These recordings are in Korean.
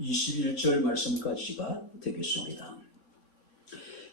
21절 말씀까지가 되겠습니다.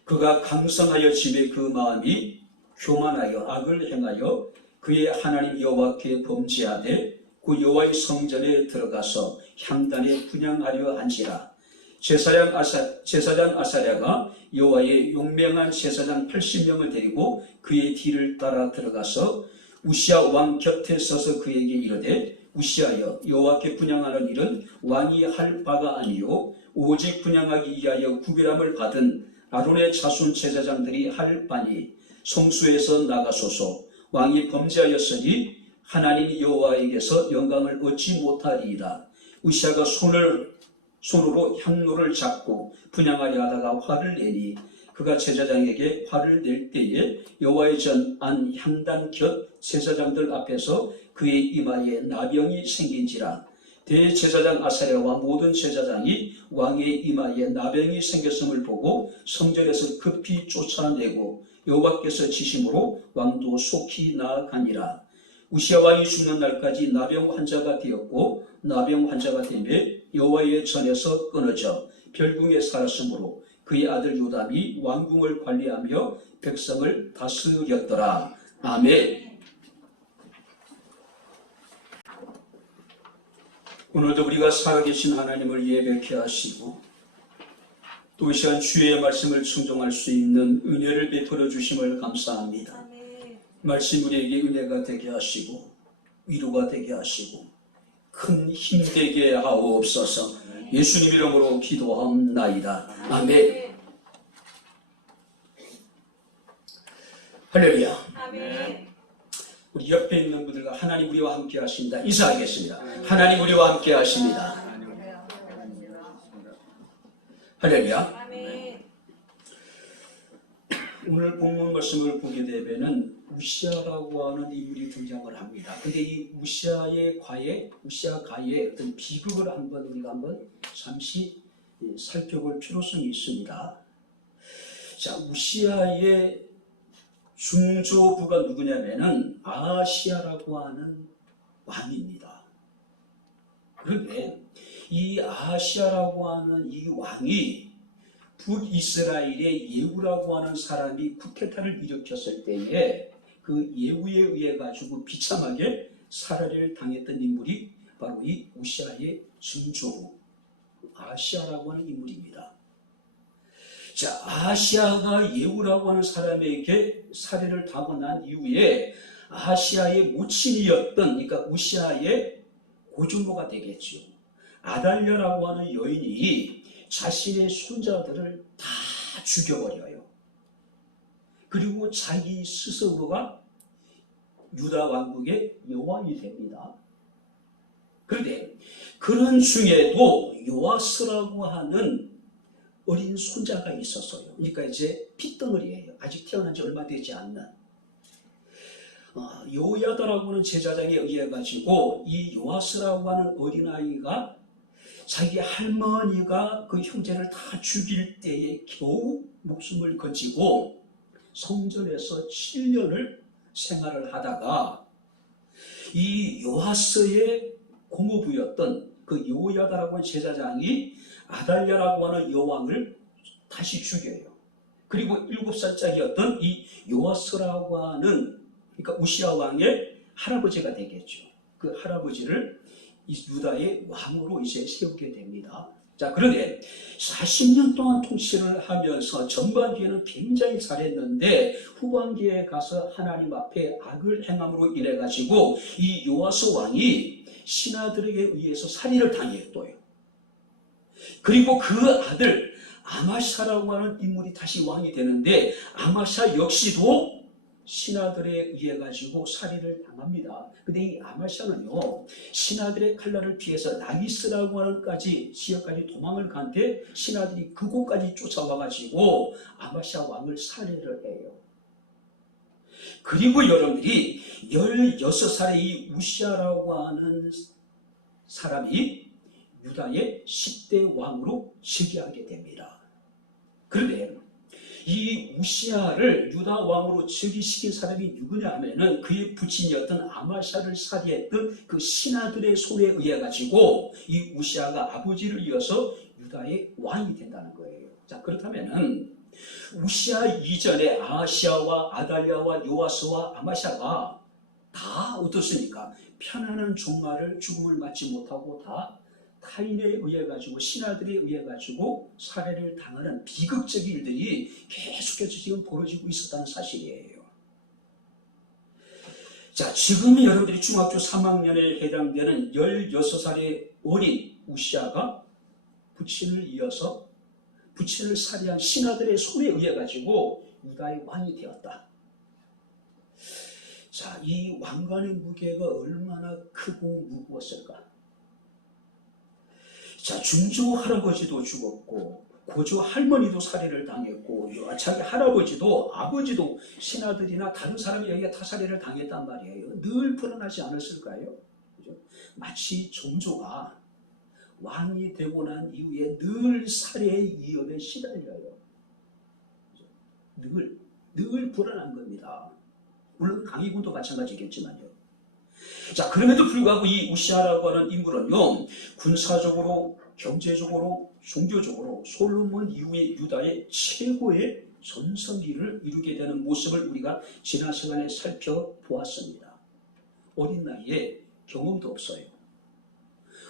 그가 강성하여 짐에 그 마음이 교만하여 악을 행하여 그의 하나님 여호와께 범죄하되 그 여호와의 성전에 들어가서 향단에 분향하려 한지라. 제사장 아사랴가 여호와의 용맹한 제사장 80명을 데리고 그의 뒤를 따라 들어가서 우시아 왕 곁에 서서 그에게 이르되 우시아여, 여호와께 분향하는 일은 왕이 할 바가 아니요 오직 분향하기 위하여 구별함을 받은 아론의 자손 제사장들이 할 바니 성수에서 나가소서. 왕이 범죄하였으니 하나님 여호와에게서 영광을 얻지 못하리이다. 우시아가 손으로 향로를 잡고 분향하려 하다가 화를 내니 그가 제사장에게 화를 낼 때에 여호와의 전 안 향단 곁 제사장들 앞에서 그의 이마에 나병이 생긴지라. 대제사장 아사랴와 모든 제사장이 왕의 이마에 나병이 생겼음을 보고 성전에서 급히 쫓아내고 여호와께서 지심으로 왕도 속히 나아가니라. 우시아 왕이 죽는 날까지 나병 환자가 되었고 나병 환자가 되매 여호와의 전에서 끊어져 별궁에 살았으므로 그의 아들 요담이 왕궁을 관리하며 백성을 다스렸더라. 아멘. 오늘도 우리가 살아계신 하나님을 예배케 하시고 또 이 시간 주의 말씀을 순종할 수 있는 은혜를 베풀어 주심을 감사합니다. 아멘. 말씀 우리에게 은혜가 되게 하시고 위로가 되게 하시고 큰 힘 되게 하옵소서. 예수님 이름으로 기도합나이다. 아멘. 할렐루야. 아멘. 우리 옆에 있는 분들과 하나님 우리와 함께 하십니다. 인사하겠습니다. 하나님 우리와 함께 하십니다. 할렐루야. 아멘. 오늘 본문 말씀을 보게 되면은 우시아라고 하는 인물이 등장을 합니다. 근데 이 우시아 가의 어떤 비극을 우리가 한번 잠시 살펴볼 필요성이 있습니다. 자, 우시아의 중조부가 누구냐면은 아하시아라고 하는 왕입니다. 그런데 이 아하시아라고 하는 이 왕이 북이스라엘의 예후라고 하는 사람이 쿠데타를 일으켰을 때에 그 예후에 의해 가지고 비참하게 살해를 당했던 인물이 바로 이 우시아의 증조부 아하시아라고 하는 인물입니다. 자, 아하시아가 예후라고 하는 사람에게 살해를 당하고 난 이후에 아하시아의 모친이었던, 그러니까 우시아의 고조모가 되겠죠. 아달랴라고 하는 여인이 자신의 손자들을 다 죽여버려요. 그리고 자기 스스로가 유다 왕국의 여왕이 됩니다. 그런데 그런 중에도 요아스라고 하는 어린 손자가 있었어요. 그러니까 이제 핏덩어리예요. 아직 태어난 지 얼마 되지 않는. 요야다라고 하는 제사장에 의해 가지고 이 요아스라고 하는 어린아이가 자기 할머니가 그 형제를 다 죽일 때에 겨우 목숨을 건지고 성전에서 7년을 생활을 하다가 이 요아스의 고모부였던 그 요야다라고 하는 제사장이 아달랴라고 하는 여왕을 다시 죽여요. 그리고 7살짜리였던 이 요아스라고 하는, 그러니까 우시아 왕의 할아버지가 되겠죠. 그 할아버지를 이 유다의 왕으로 이제 세우게 됩니다. 자, 그런데 40년 동안 통치를 하면서 전반기에는 굉장히 잘했는데 후반기에 가서 하나님 앞에 악을 행함으로 인해 가지고 이 요아스 왕이 신하들에게 의해서 살인을 당했어요. 그리고 그 아들 아마샤라고 하는 인물이 다시 왕이 되는데 아마샤 역시도 신하들에 의해 가지고 살인을 당합니다. 근데 이 아마샤는요, 신하들의 칼날을 피해서 라기스라고 하는 지역까지 도망을 간데 신하들이 그곳까지 쫓아와 가지고 아마샤 왕을 살해를 해요. 그리고 여러분들이 16살의 이 우시아라고 하는 사람이 유다의 10대 왕으로 즉위하게 됩니다. 그런데 이 우시아를 유다 왕으로 즉위시킨 사람이 누구냐 하면은 그의 부친이었던 아마샤를 살해했던 그 신하들의 손에 의해 가지고 이 우시아가 아버지를 이어서 유다의 왕이 된다는 거예요. 자, 그렇다면은 우시아 이전에 아시아와 아달랴와 요아스와 아마샤가 다 어떻습니까? 편안한 종말을 죽음을 맞지 못하고 다 타인에 의해 가지고 신하들에 의해 가지고 살해를 당하는 비극적인 일들이 계속해서 지금 벌어지고 있었다는 사실이에요. 자, 지금 여러분들이 중학교 3학년에 해당되는 16살의 어린 우시아가 부친을 이어서 부친을 살해한 신하들의 손에 의해 가지고 유다의 왕이 되었다. 자, 이 왕관의 무게가 얼마나 크고 무거웠을까? 자, 중조 할아버지도 죽었고 고조 할머니도 살해를 당했고 자기 할아버지도 아버지도 신하들이나 다른 사람에 의해 다 살해를 당했단 말이에요. 늘 불안하지 않았을까요? 그죠? 마치 정조가 왕이 되고 난 이후에 늘 살해의 위협에 시달려요. 늘 불안한 겁니다. 물론 강희군도 마찬가지겠지만요. 자, 그럼에도 불구하고 이 우시아라고 하는 인물은요, 군사적으로, 경제적으로, 종교적으로 솔로몬 이후의 유다의 최고의 전성기를 이루게 되는 모습을 우리가 지난 시간에 살펴보았습니다. 어린 나이에 경험도 없어요.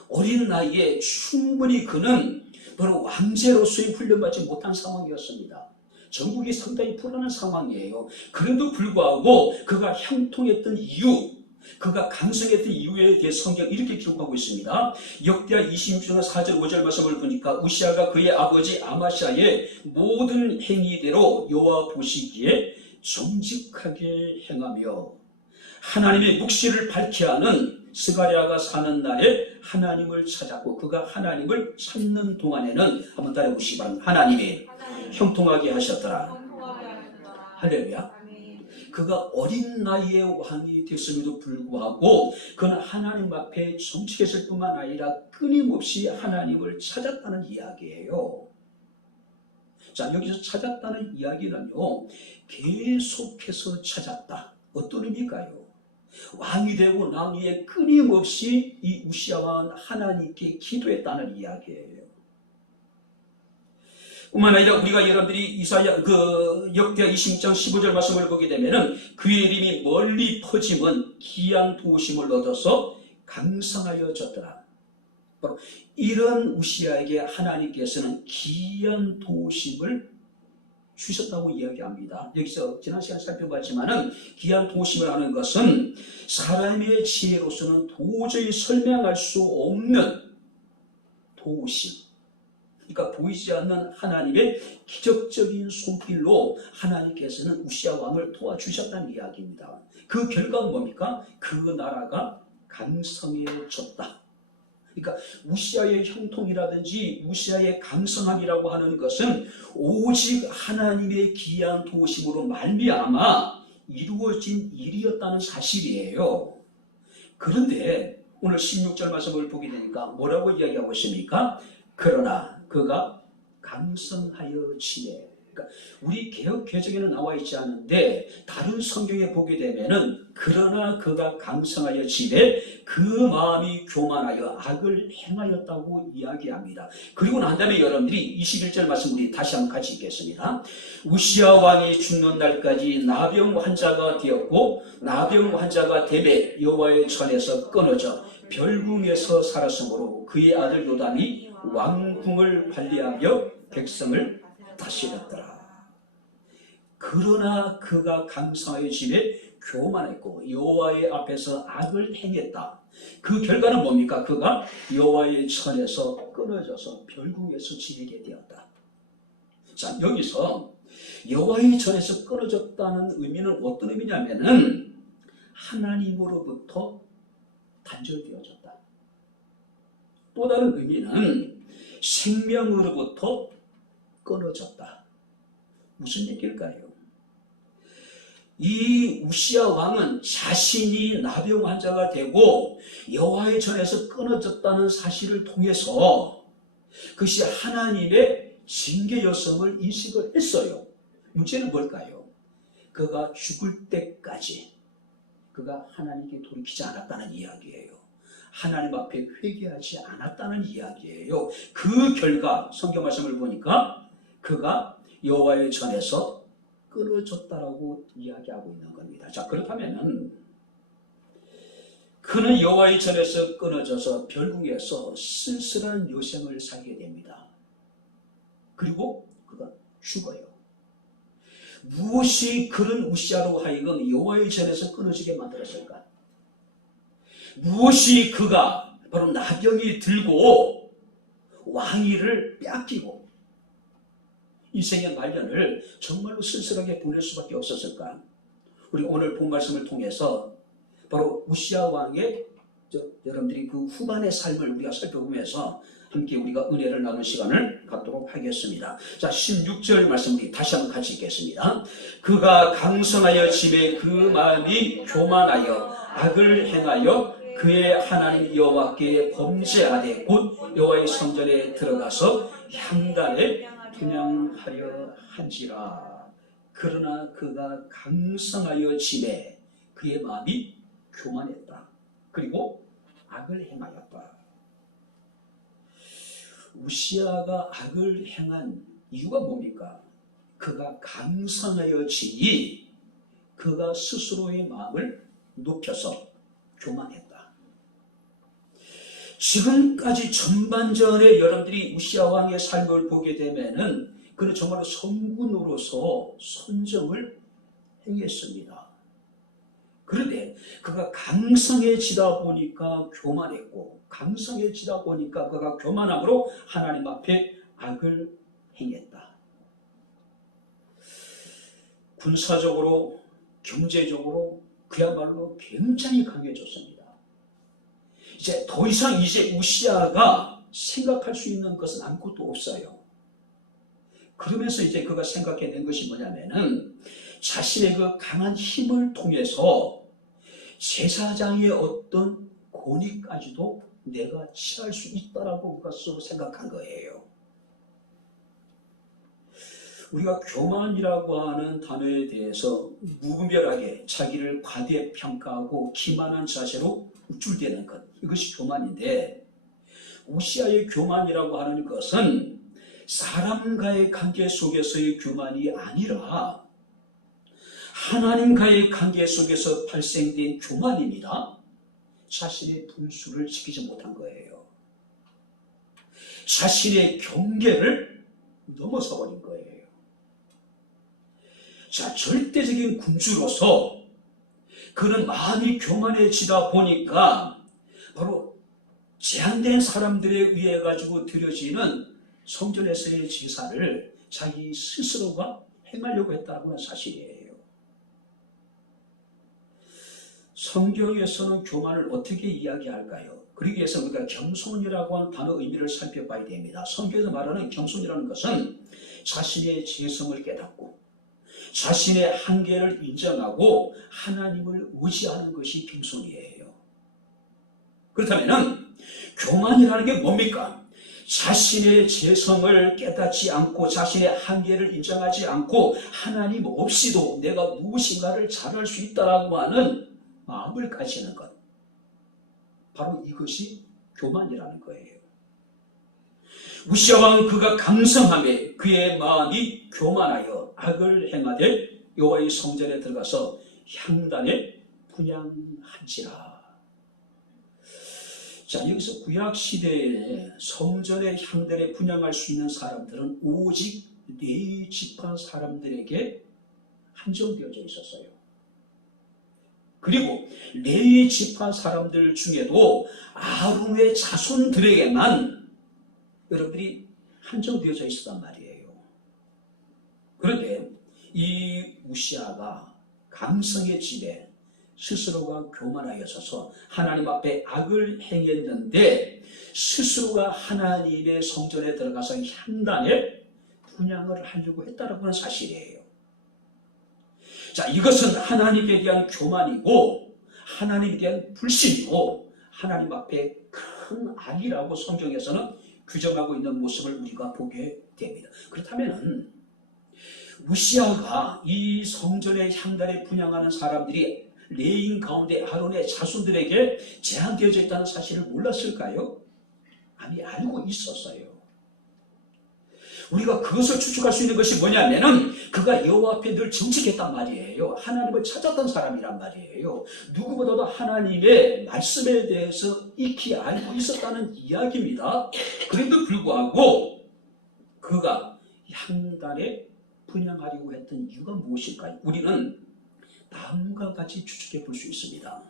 어린 나이에 충분히 그는 바로 왕제로서의 훈련받지 못한 상황이었습니다. 전국이 상당히 불안한 상황이에요. 그래도 불구하고 그가 형통했던 이유, 그가 강성했던 이유에 대해 성경 이렇게 기록하고 있습니다. 역대하 26장 4절 5절 말씀을 보니까 우시아가 그의 아버지 아마샤의 모든 행위대로 여호와 보시기에 정직하게 행하며 하나님의 묵시를 밝게 하는 스가랴가 사는 날에 하나님을 찾았고 그가 하나님을 찾는 동안에는 한번 따라해 보시기 바랍니다. 하나님이 형통하게 하셨더라. 할렐루야. 그가 어린 나이에 왕이 됐음에도 불구하고 그는 하나님 앞에 정직했을 뿐만 아니라 끊임없이 하나님을 찾았다는 이야기예요. 자, 여기서 찾았다는 이야기는요, 계속해서 찾았다. 어떤 의미일까요? 왕이 되고 난 후에 끊임없이 이 우시아 왕은 하나님께 기도했다는 이야기예요. 뿐만 아니라 우리가 여러분들이 이사야 역대하 26장 15절 말씀을 보게 되면은 그의 이름이 멀리 퍼짐은 기한 도심을 얻어서 강성하여졌더라. 바로 이런 우시아에게 하나님께서는 기한 도심을 주셨다고 이야기합니다. 여기서 지난 시간 살펴봤지만은 기한 도심을 하는 것은 사람의 지혜로서는 도저히 설명할 수 없는 도심. 그러니까 보이지 않는 하나님의 기적적인 손길로 하나님께서는 우시아 왕을 도와주셨다는 이야기입니다. 그 결과는 뭡니까? 그 나라가 강성해졌다. 그러니까 우시아의 형통이라든지 우시아의 강성함이라고 하는 것은 오직 하나님의 기이한 도우심으로 말미암아 이루어진 일이었다는 사실이에요. 그런데 오늘 16절 말씀을 보게 되니까 뭐라고 이야기하고 있습니까? 그러나 그가 강성하여지매. 그러니까 우리 개역 개정에는 나와 있지 않은데 다른 성경에 보게 되면은 그러나 그가 강성하여지매 그 마음이 교만하여 악을 행하였다고 이야기합니다. 그리고 난 다음에 여러분들이 21절 말씀 우리 다시 한번 같이 읽겠습니다. 우시아 왕이 죽는 날까지 나병 환자가 되었고 나병 환자가 되매 여호와의 전에서 끊어져 별궁에서 살았으므로 그의 아들 요담이 왕궁을 관리하며 백성을 다스렸더라. 그러나 그가 강성하여지매 교만했고 여호와의 앞에서 악을 행했다. 그 결과는 뭡니까? 그가 여호와의 전에서 끊어져서 별궁에서 지내게 되었다. 자, 여기서 여호와의 전에서 끊어졌다는 의미는 어떤 의미냐면은 하나님으로부터 단절되어졌다. 또 다른 의미는 생명으로부터 끊어졌다. 무슨 얘기일까요? 이 우시아 왕은 자신이 나병 환자가 되고 여호와의 전에서 끊어졌다는 사실을 통해서 그것이 하나님의 징계였음을 인식을 했어요. 문제는 뭘까요? 그가 죽을 때까지 그가 하나님께 돌이키지 않았다는 이야기예요. 하나님 앞에 회개하지 않았다는 이야기예요. 그 결과 성경 말씀을 보니까 그가 여호와의 전에서 끊어졌다라고 이야기하고 있는 겁니다. 자, 그렇다면은 그는 여호와의 전에서 끊어져서 별궁에서 쓸쓸한 여생을 살게 됩니다. 그리고 그가 죽어요. 무엇이 그런 우시아로 하여금 여호와의 전에서 끊어지게 만들었을까? 무엇이 그가 바로 나병이 들고 왕위를 빼앗기고 인생의 말년을 정말로 쓸쓸하게 보낼 수밖에 없었을까? 우리 오늘 본 말씀을 통해서 바로 우시아 왕의 여러분들이 그 후반의 삶을 우리가 살펴보면서 함께 우리가 은혜를 나눈 시간을 갖도록 하겠습니다. 자, 16절 말씀 우리 다시 한번 같이 읽겠습니다. 그가 강성하여 집에 그 마음이 교만하여 악을 행하여 그의 하나님 여호와께 범죄하되 곧 여호와의 성전에 들어가서 향단을 분향하려 한지라. 그러나 그가 강성하여 지내 그의 마음이 교만했다. 그리고 악을 행하였다. 우시아가 악을 행한 이유가 뭡니까? 그가 강성하여 지니 그가 스스로의 마음을 높여서 교만했다. 지금까지 전반전에 여러분들이 우시아 왕의 삶을 보게 되면은 그는 정말로 성군으로서 선정을 행했습니다. 그런데 그가 강성해지다 보니까 교만했고, 강성해지다 보니까 그가 교만함으로 하나님 앞에 악을 행했다. 군사적으로, 경제적으로 그야말로 굉장히 강해졌습니다. 이제 더 이상 우시아가 생각할 수 있는 것은 아무것도 없어요. 그러면서 이제 그가 생각해낸 것이 뭐냐면은 자신의 그 강한 힘을 통해서 제사장의 어떤 권위까지도 내가 취할 수 있다라고 그가 스스로 생각한 거예요. 우리가 교만이라고 하는 단어에 대해서 무분별하게 자기를 과대평가하고 기만한 자세로 우쭐대는 것, 이것이 교만인데, 우시아의 교만이라고 하는 것은 사람과의 관계 속에서의 교만이 아니라 하나님과의 관계 속에서 발생된 교만입니다. 자신의 분수를 지키지 못한 거예요. 자신의 경계를 넘어서버린 거예요. 자, 절대적인 군주로서 그는 마음이 교만해지다 보니까 바로 제한된 사람들에 의해 가지고 드려지는 성전에서의 제사를 자기 스스로가 행하려고 했다는 건 사실이에요. 성경에서는 교만을 어떻게 이야기할까요? 그러기 위해서 우리가 겸손이라고 하는 단어 의미를 살펴봐야 됩니다. 성경에서 말하는 겸손이라는 것은 자신의 죄성을 깨닫고 자신의 한계를 인정하고 하나님을 의지하는 것이 겸손이에요. 그렇다면 교만이라는 게 뭡니까? 자신의 죄성을 깨닫지 않고 자신의 한계를 인정하지 않고 하나님 없이도 내가 무엇인가를 잘할 수 있다라고 하는 마음을 가지는 것, 바로 이것이 교만이라는 거예요. 우시아 왕은 그가 강성함에 그의 마음이 교만하여 악을 행하되 여호와의 성전에 들어가서 향단에 분향한지라. 자, 여기서 구약 시대에 성전의 향단에 분향할 수 있는 사람들은 오직 레위 지파 사람들에게 한정되어져 있었어요. 그리고 레위 지파 사람들 중에도 아론의 자손들에게만 여러분들이 한정되어져 있었단 말이에요. 그런데 이 우시아가 감성의 집에 스스로가 교만하여서서 하나님 앞에 악을 행했는데 스스로가 하나님의 성전에 들어가서 향단에 분향을 하려고 했다는 건 사실이에요. 자, 이것은 하나님에 대한 교만이고 하나님에 대한 불신이고 하나님 앞에 큰 악이라고 성경에서는 규정하고 있는 모습을 우리가 보게 됩니다. 그렇다면 우시아가 이 성전의 향단에 분향하는 사람들이 레인 가운데 아론의 자손들에게 제한되어져 있다는 사실을 몰랐을까요? 아니, 알고 있었어요. 우리가 그것을 추측할 수 있는 것이 뭐냐면은 그가 여호와 앞에 늘 정직했단 말이에요. 하나님을 찾았던 사람이란 말이에요. 누구보다도 하나님의 말씀에 대해서 익히 알고 있었다는 이야기입니다. 그래도 불구하고 그가 향단에 분향하려고 했던 이유가 무엇일까요? 우리는 다음과 같이 추측해 볼 수 있습니다.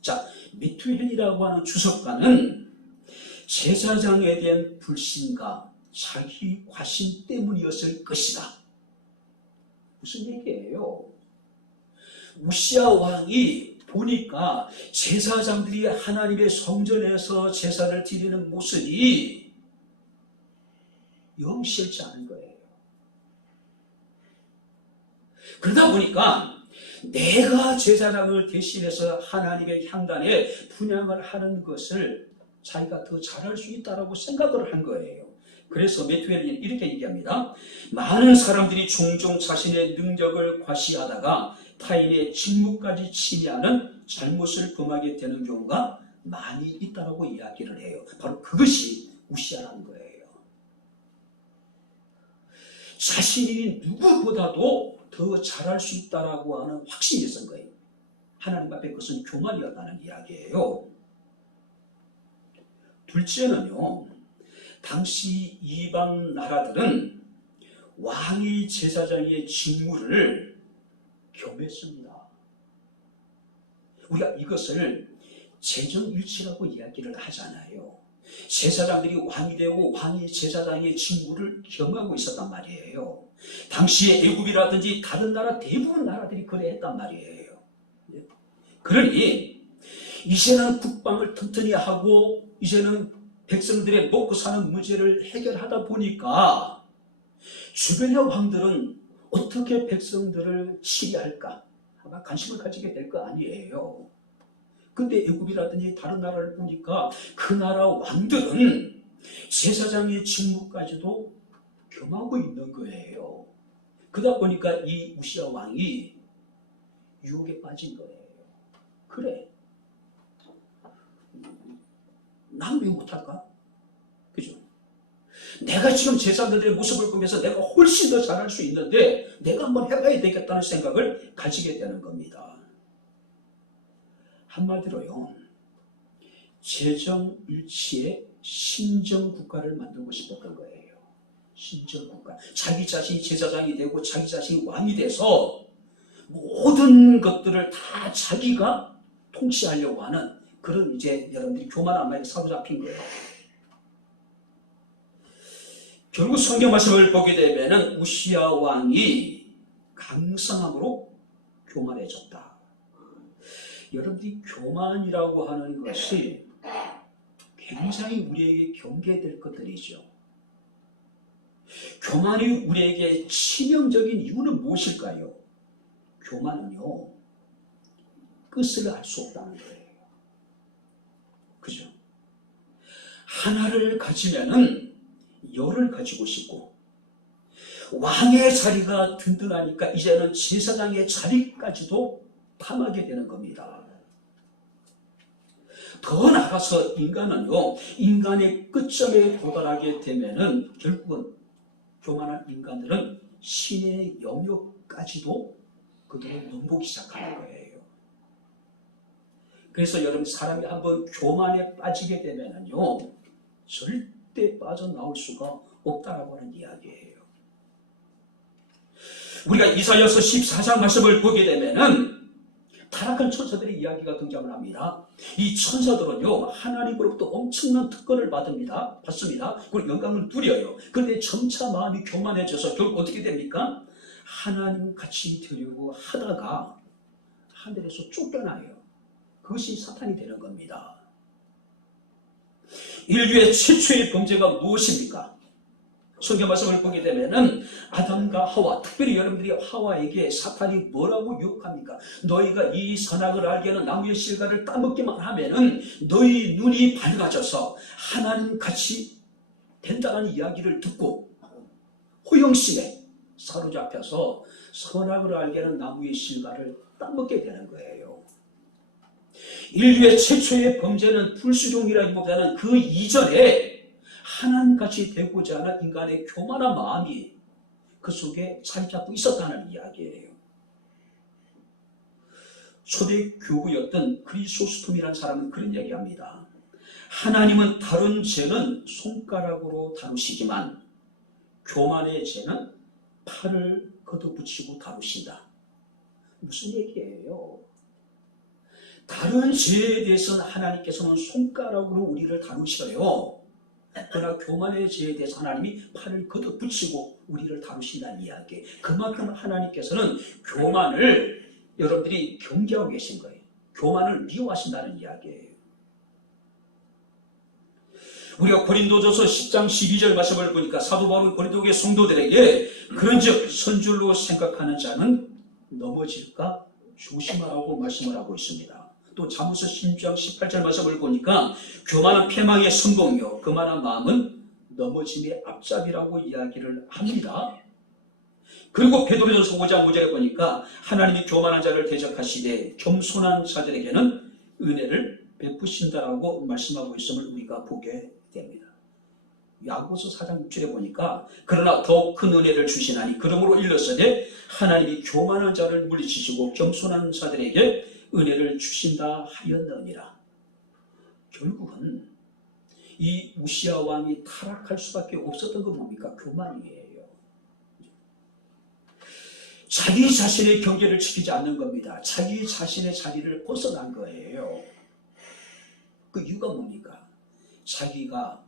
자, 메투헬이라고 하는 주석가는 제사장에 대한 불신과 자기 과신 때문이었을 것이다. 무슨 얘기예요? 우시아 왕이 보니까 제사장들이 하나님의 성전에서 제사를 드리는 모습이 영 싫지 않은 거예요. 그러다 보니까 내가 제사장을 대신해서 하나님의 향단에 분향을 하는 것을 자기가 더 잘할 수 있다고 생각을 한 거예요. 그래서 메투엘이 이렇게 얘기합니다. 많은 사람들이 종종 자신의 능력을 과시하다가 타인의 직무까지 침해하는 잘못을 범하게 되는 경우가 많이 있다고 이야기를 해요. 바로 그것이 우시아라는 거예요. 자신이 누구보다도 더 잘할 수 있다고 하는 확신이 있었던 거예요. 하나님 앞에 그것은 교만이었다는 이야기예요. 둘째는요, 당시 이방 나라들은 왕이 제사장의 직무를 겸했습니다. 우리가 이것을 재정일치라고 이야기를 하잖아요. 제사장들이 왕이 되고 왕이 제사장의 직무를 겸하고 있었단 말이에요. 당시에 애굽이라든지 다른 나라 대부분 나라들이 그래했단 말이에요. 그러니 이제는 국방을 튼튼히 하고 이제는 백성들의 먹고 사는 문제를 해결하다 보니까 주변의 왕들은 어떻게 백성들을 치리할까 아마 관심을 가지게 될 거 아니에요. 근데 애굽이라든지 다른 나라를 보니까 그 나라 왕들은 제사장의 직무까지도 겸하고 있는 거예요. 그러다 보니까 이 우시아 왕이 유혹에 빠진 거예요. 그래, 난 왜 못할까? 그죠? 내가 지금 제사장들의 모습을 보면서 내가 훨씬 더 잘할 수 있는데 내가 한번 해봐야 되겠다는 생각을 가지게 되는 겁니다. 한마디로요, 재정일치의 신정국가를 만들고 싶었던 거예요. 신정국가. 자기 자신이 제사장이 되고 자기 자신이 왕이 돼서 모든 것들을 다 자기가 통치하려고 하는 그런 이제 여러분들이 교만한 마음에 사로잡힌 거예요. 결국 성경 말씀을 보게 되면은 우시아 왕이 강성함으로 교만해졌다. 여러분들이 교만이라고 하는 것이 굉장히 우리에게 경계될 것들이죠. 교만이 우리에게 치명적인 이유는 무엇일까요? 교만은요, 끝을 알 수 없다는 거예요. 그죠? 하나를 가지면은 열을 가지고 싶고, 왕의 자리가 든든하니까 이제는 제사장의 자리까지도 탐하게 되는 겁니다. 더 나아가서 인간은요, 인간의 끝점에 도달하게 되면은 결국은 교만한 인간들은 신의 영역까지도 그들을 넘보기 시작하는 거예요. 그래서 여러분, 사람이 한번 교만에 빠지게 되면은요, 절대 빠져나올 수가 없다라고 하는 이야기예요. 우리가 이사야서 14장 말씀을 보게 되면은 타락한 천사들의 이야기가 등장을 합니다. 이 천사들은요, 하나님으로부터 엄청난 특권을 받습니다. 그리고 영광을 누려요. 그런데 점차 마음이 교만해져서 결국 어떻게 됩니까? 하나님 같이 되려고 하다가 하늘에서 쫓겨나요. 그것이 사탄이 되는 겁니다. 인류의 최초의 범죄가 무엇입니까? 성경 말씀을 보게 되면은 아담과 하와, 특별히 여러분들이 하와에게 사탄이 뭐라고 유혹합니까? 너희가 이 선악을 알게는 나무의 실과를 따먹기만 하면은 너희 눈이 밝아져서 하나님 같이 된다는 이야기를 듣고 허영심에 사로잡혀서 선악을 알게 하는 나무의 실과를 따먹게 되는 거예요. 인류의 최초의 범죄는 불순종이라기보다는 그 이전에 하나님같이 되고자 하는 인간의 교만한 마음이 그 속에 자리 잡고 있었다는 이야기예요. 초대 교구였던 크리소스톰이라는 사람은 그런 얘기합니다. 하나님은 다른 죄는 손가락으로 다루시지만 교만의 죄는 팔을 걷어붙이고 다루신다. 무슨 얘기예요? 다른 죄에 대해서는 하나님께서는 손가락으로 우리를 다루셔요. 그러나 교만의 죄에 대해서 하나님이 팔을 걷어붙이고 우리를 다루신다는 이야기. 그만큼 하나님께서는 교만을 여러분들이 경계하고 계신 거예요. 교만을 미워하신다는 이야기예요. 우리가 고린도전서 10장 12절 말씀을 보니까 사도 바울은 고린도교회 성도들에게 그런즉 선줄로 생각하는 자는 넘어질까 조심하라고 말씀을 하고 있습니다. 또 잠언서 16장 18절 말씀을 보니까 교만은 패망의 성공이요 그만한 마음은 넘어짐의 앞잡이라고 이야기를 합니다. 그리고 베드로전서 5장 5절에 보니까 하나님이 교만한 자를 대적하시되 겸손한 자들에게는 은혜를 베푸신다라고 말씀하고 있음을 우리가 보게 됩니다. 야고보서 4장 6절에 보니까 그러나 더욱 큰 은혜를 주시나니 그러므로 일렀으되 하나님이 교만한 자를 물리치시고 겸손한 자들에게 은혜를 주신다 하였느니라. 결국은 이 우시야 왕이 타락할 수밖에 없었던 건 뭡니까? 교만이에요. 자기 자신의 경계를 지키지 않는 겁니다. 자기 자신의 자리를 벗어난 거예요. 그 이유가 뭡니까? 자기가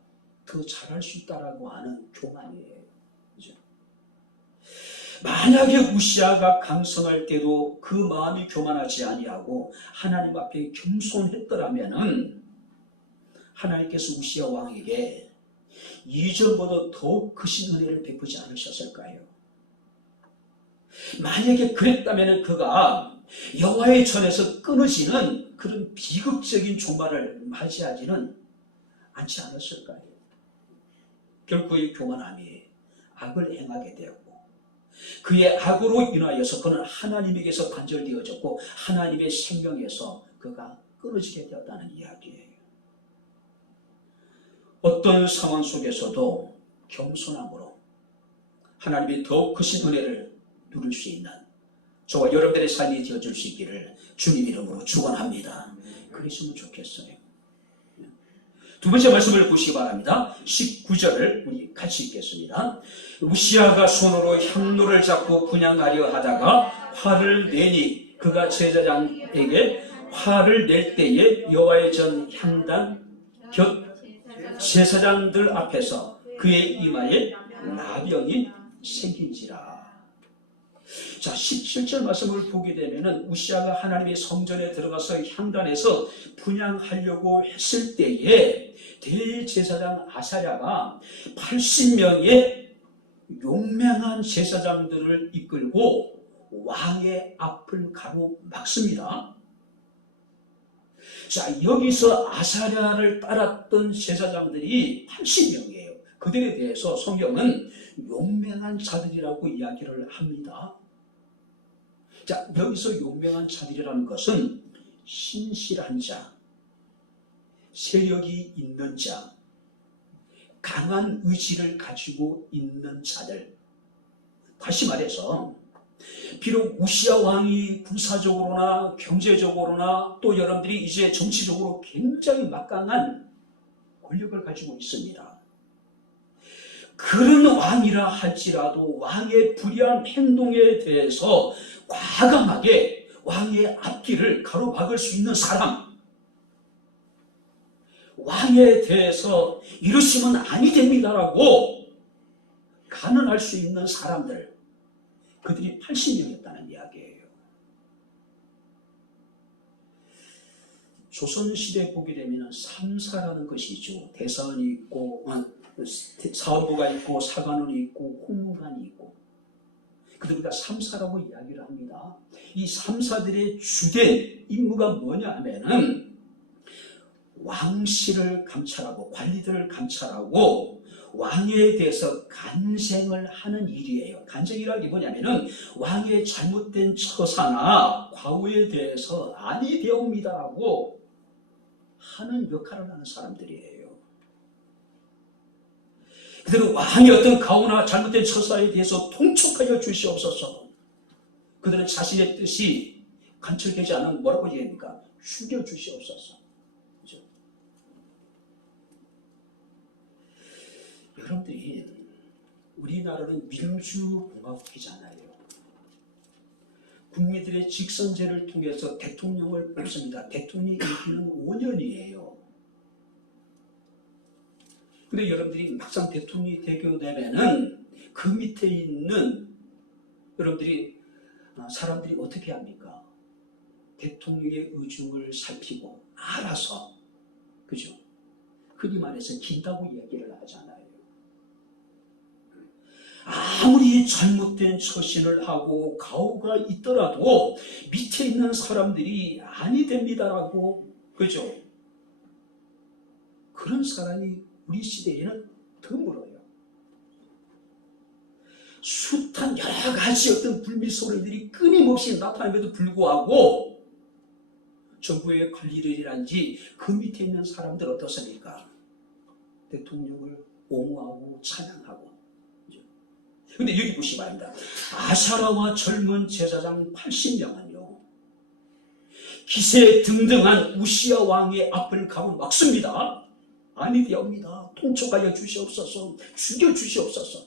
더 잘할 수 있다라고 하는 교만이에요. 그죠? 만약에 우시야가 강성할 때도 그 마음이 교만하지 아니하고 하나님 앞에 겸손했더라면은 하나님께서 우시야 왕에게 이전보다 더욱 크신 은혜를 베푸지 않으셨을까요? 만약에 그랬다면 그가 여호와의 전에서 끊어지는 그런 비극적인 종말을 맞이하지는 않지 않았을까요? 결국 그의 교만함이 악을 행하게 되었고 그의 악으로 인하여서 그는 하나님에게서 단절되어졌고 하나님의 생명에서 그가 끊어지게 되었다는 이야기예요. 어떤 상황 속에서도 겸손함으로 하나님이 더욱 크신 은혜를 누릴 수 있는 저와 여러분들의 삶이 되어줄 수 있기를 주님 이름으로 축원합니다. 그랬으면 좋겠어요. 두 번째 말씀을 보시기 바랍니다. 19절을 우리 같이 읽겠습니다. 우시야가 손으로 향로를 잡고 분향하려 하다가 화를 내니 그가 제사장에게 화를 낼 때에 여호와의 전 향단 곁 제사장들 앞에서 그의 이마에 나병이 생긴지라. 자, 17절 말씀을 보게 되면은 우시야가 하나님의 성전에 들어가서 향단에서 분향하려고 했을 때에 대제사장 아사랴가 80명의 용맹한 제사장들을 이끌고 왕의 앞을 가로막습니다. 자, 여기서 아사랴를 따랐던 제사장들이 80명이에요. 그들에 대해서 성경은 용맹한 자들이라고 이야기를 합니다. 자, 여기서 용맹한 자들이라는 것은 신실한 자, 세력이 있는 자, 강한 의지를 가지고 있는 자들. 다시 말해서 비록 우시야 왕이 군사적으로나 경제적으로나 또 여러분들이 이제 정치적으로 굉장히 막강한 권력을 가지고 있습니다. 그런 왕이라 할지라도 왕의 불의한 행동에 대해서 과감하게 왕의 앞길을 가로막을 수 있는 사람, 왕에 대해서 이러시면 아니 됩니다라고 간언할 수 있는 사람들, 그들이 80명이었다는 이야기예요. 조선시대에 보게 되면 삼사라는 것이 있죠. 대사원이 있고 사원부가 있고 사관원이 있고 홍무관이 있고 그들과 삼사라고 이야기를 합니다. 이 삼사들의 주된 임무가 뭐냐 하면은 왕실을 감찰하고 관리들을 감찰하고 왕에 대해서 간생을 하는 일이에요. 간생이라는 게 뭐냐면은 왕의 잘못된 처사나 과오에 대해서 아니 되옵니다라고 하는 역할을 하는 사람들이에요. 그들은 왕의 어떤 과오나 잘못된 처사에 대해서 통촉하여 주시옵소서. 그들은 자신의 뜻이 관철되지 않으면 뭐라고 얘기합니까? 죽여주시옵소서. 그죠? 여러분들이 우리나라는 민주공화국이잖아요. 국민들의 직선제를 통해서 대통령을 뽑습니다. 대통령 임기는 5년이에요. 근데 여러분들이 막상 대통령이 되게 되면은 그 밑에 있는 여러분들이 사람들이 어떻게 합니까? 대통령의 의중을 살피고 알아서, 그죠? 흔히 말해서 긴다고 얘기를 하잖아요. 아무리 잘못된 처신을 하고 가오가 있더라도 밑에 있는 사람들이 아니 됩니다라고, 그죠? 그런 사람이 우리 시대에는 드물어요. 숱한 여러 가지 어떤 불미소리들이 끊임없이 나타남에도 불구하고 정부의 관리들이란지 그 밑에 있는 사람들 어떻습니까? 대통령을 옹호하고 찬양하고. 근데 여기 보시기 바랍니다. 아사라와 젊은 제사장 80명은요 기세 등등한 우시야 왕의 앞을 가고 막습니다. 아니 되옵니다. 통촉하여 주시옵소서. 죽여주시옵소서.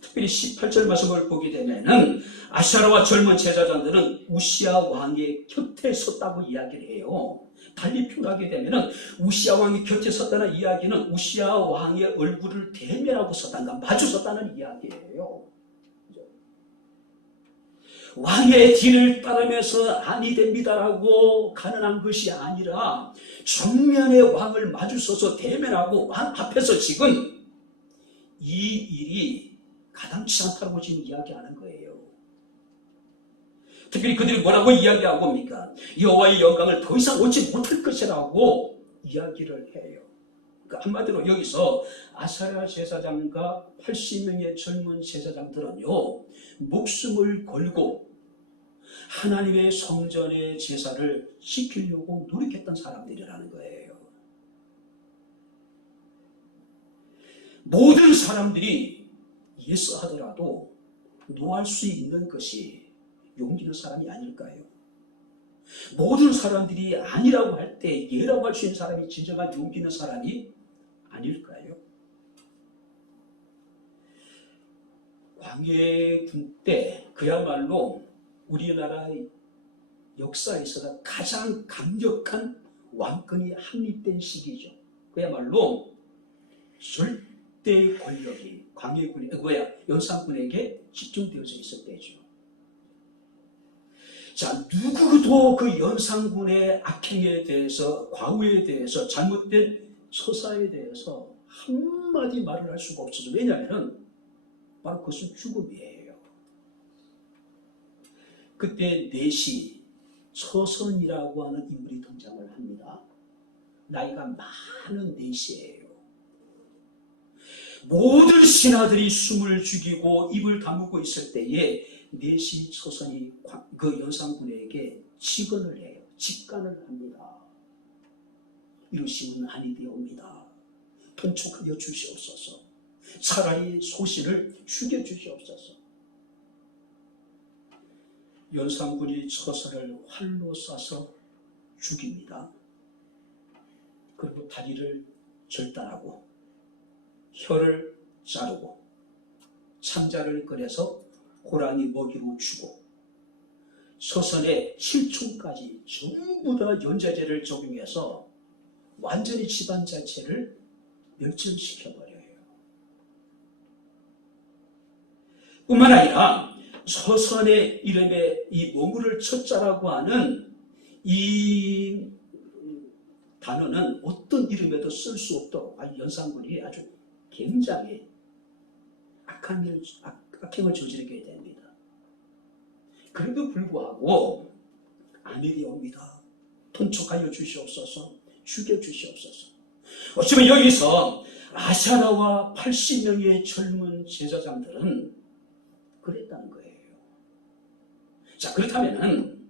특별히 18절 말씀을 보게 되면은 아사라와 젊은 제사장들은 우시야 왕의 곁에 섰다고 이야기를 해요. 달리 표현하게 되면은 우시야 왕의 곁에 섰다는 이야기는 우시야 왕의 얼굴을 대면하고 섰다는, 마주 섰다는 이야기예요. 왕의 뒤를 따르면서 아니 됩니다라고 가능한 것이 아니라 정면에 왕을 마주 서서 대면하고 왕 앞에서 지금 이 일이 가당치 않다고 지금 이야기하는 거예요. 특별히 그들이 뭐라고 이야기하고 합니까? 여호와의 영광을 더 이상 얻지 못할 것이라고 이야기를 해요. 그러니까 한마디로 여기서 아사랴 제사장과 80명의 젊은 제사장들은요 목숨을 걸고 하나님의 성전의 제사를 지키려고 노력했던 사람들이라는 거예요. 모든 사람들이 예스 하더라도 노할 수 있는 것이 용기 있는 사람이 아닐까요? 모든 사람들이 아니라고 할 때 예라고 할 수 있는 사람이 진정한 용기 있는 사람이 아닐까요? 광해군 때 그야말로 우리나라의 역사에서 가장 강력한 왕권이 확립된 시기죠. 그야말로 절대 권력이 광해군에, 연산군에게 집중되어져 있을 때죠. 자, 누구도 그 연산군의 악행에 대해서, 과오에 대해서, 잘못된 처사에 대해서 한마디 말을 할 수가 없어서, 왜냐하면 바로 그것은 죽음이에요. 그때 내시 처선이라고 하는 인물이 등장을 합니다. 나이가 많은 내시예요. 모든 신하들이 숨을 죽이고 입을 다물고 있을 때에 내시 처선이 그 연산군에게 직언을 해요. 직관을 합니다. 이러시면 아니 되옵니다. 통촉하여 주시옵소서. 차라리 소신을 죽여주시옵소서. 연산군이 처선을 활로 쏴서 죽입니다. 그리고 다리를 절단하고 혀를 자르고 창자를 꺼내서 호랑이 먹이로 주고 서선의 7층까지 전부 다 연자제를 적용해서 완전히 집안 자체를 멸종시켜버려요. 뿐만 아니라 서선의 이름에 이 머무를 첫자라고 하는 이 단어는 어떤 이름에도 쓸 수 없도록 연산군이 아주 굉장히 악행을 저지르게 됩니다. 그래도 불구하고 아니 되옵니다. 통촉하여 주시옵소서. 죽여주시옵소서. 어쩌면 여기서 아사랴와 80명의 젊은 제사장들은 그랬다는 거예요. 자, 그렇다면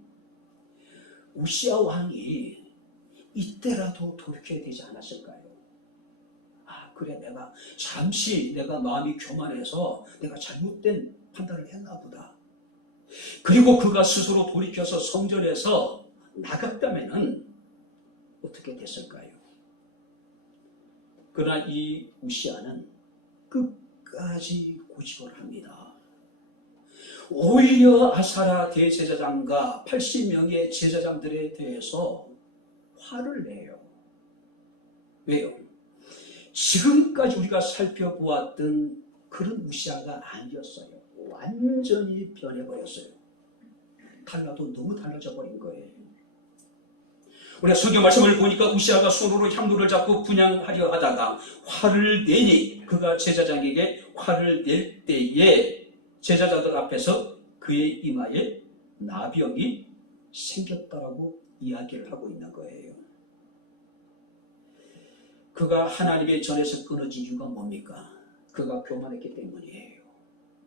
우시야 왕이 이때라도 돌이켜야 되지 않았을까요? 아, 그래, 내가 마음이 교만해서 내가 잘못된 판단을 했나 보다. 그리고 그가 스스로 돌이켜서 성전에서 나갔다면 어떻게 됐을까요? 그러나 이 우시야는 끝까지 고집을 합니다. 오히려 아사랴 대제사장과 80명의 제사장들에 대해서 화를 내요. 왜요? 지금까지 우리가 살펴보았던 그런 우시야가 아니었어요. 완전히 변해버렸어요. 너무 달라져 버린 거예요. 우리가 성경 말씀을 보니까 우시야가 손으로 향로를 잡고 분향하려 하다가 화를 내니 그가 제사장에게 화를 낼 때에 제사장들 앞에서 그의 이마에 나병이 생겼다라고 이야기를 하고 있는 거예요. 그가 하나님의 전에서 끊어진 이유가 뭡니까? 그가 교만했기 때문이에요.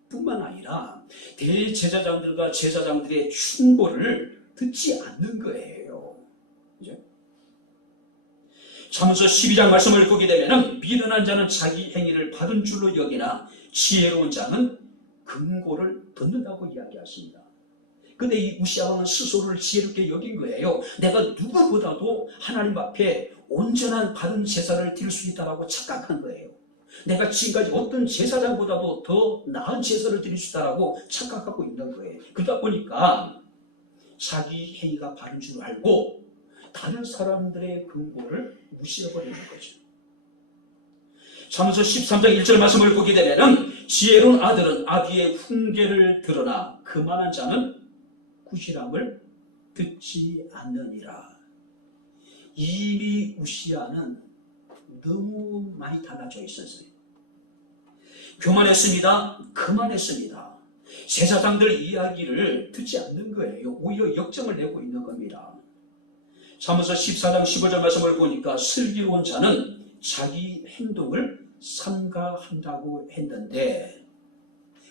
뿐만 아니라 대제사장들과 제사장들의 충고를 듣지 않는 거예요. 그죠? 잠언서 12장 말씀을 보게 되면 미련한 자는 자기 행위를 받은 줄로 여기나 지혜로운 자는 금고를 듣는다고 이야기했습니다. 근데 이 우시야 왕은 스스로를 지혜롭게 여긴 거예요. 내가 누구보다도 하나님 앞에 온전한 받은 제사를 드릴 수 있다고 착각한 거예요. 내가 지금까지 어떤 제사장보다도 더 나은 제사를 드릴 수 있다고 착각하고 있는 거예요. 그러다 보니까 자기 행위가 바른 줄 알고 다른 사람들의 금고를 무시해버리는 거죠. 잠언서 13장 1절 말씀을 보게 되면 지혜로운 아들은 아비의 훈계를 들으나 그만한 자는 구실함을 듣지 않느니라. 이미 우시야는 너무 많이 달라져 있었어요. 교만했습니다. 그만했습니다. 제사장들 이야기를 듣지 않는 거예요. 오히려 역정을 내고 있는 겁니다. 잠언서 14장 15절 말씀을 보니까 슬기로운 자는 자기 행동을 삼가한다고 했는데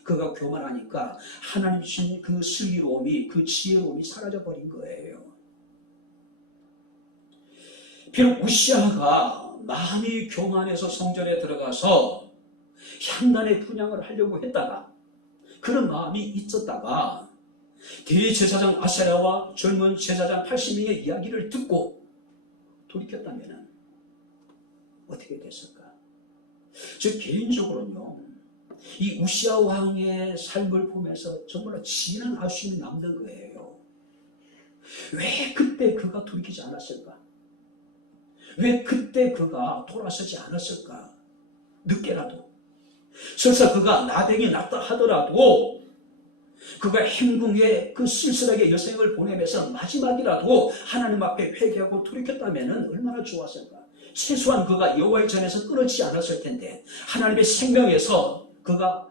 그가 교만하니까 하나님 주신 그 슬기로움이, 그 지혜로움이 사라져버린 거예요. 비록 우시야가 마음이 교만해서 성전에 들어가서 향단의 분향을 하려고 했다가 그런 마음이 있었다가 대제사장 아사랴와 젊은 제사장 80명의 이야기를 듣고 돌이켰다면 어떻게 됐을까? 저 개인적으로는요, 이 우시야 왕의 삶을 보면서 정말 진한 아쉬움이 남는 거예요. 왜 그때 그가 돌이키지 않았을까? 왜 그때 그가 돌아서지 않았을까? 늦게라도. 설사 그가 나병이 났다 하더라도 그가 행궁에 그 쓸쓸하게 여생을 보내면서 마지막이라도 하나님 앞에 회개하고 돌이켰다면 얼마나 좋았을까? 최소한 그가 여호와의 전에서 끊어지지 않았을 텐데, 하나님의 생명에서 그가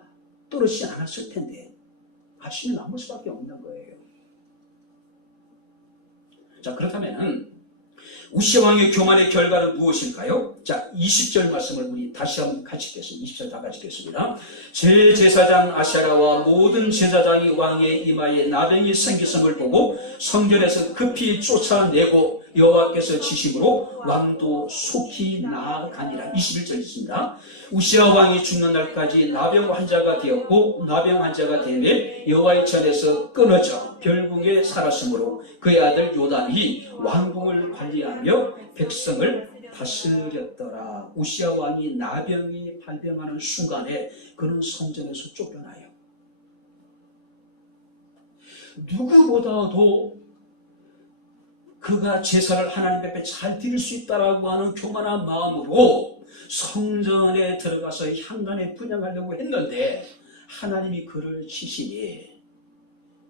떨어지지 않았을 텐데 아쉬움이 남을 수밖에 없는 거예요. 자, 그렇다면 우시야 왕의 교만의 결과는 무엇일까요? 자, 20절 말씀을 우리 다시 한번 같이 읽겠습니다. 20절 다 같이 읽겠습니다. 제사장 아사랴와 모든 제사장이 왕의 이마에 나병이 생겼음을 보고 성전에서 급히 쫓아내고 여호와께서 지심으로 왕도 속히 나아가니라. 21절 있습니다. 우시야 왕이 죽는 날까지 나병 환자가 되었고 나병 환자가 되매 여호와의 전에서 끊어져 별궁에 살았으므로 그의 아들 요담이 왕궁을 관리하며 백성을 다스렸더라. 우시야 왕이 나병이 발병하는 순간에 그는 성전에서 쫓겨나요. 누구보다도 그가 제사를 하나님 앞에 잘 드릴 수 있다라고 하는 교만한 마음으로 성전에 들어가서 향단에 분향하려고 했는데 하나님이 그를 치시니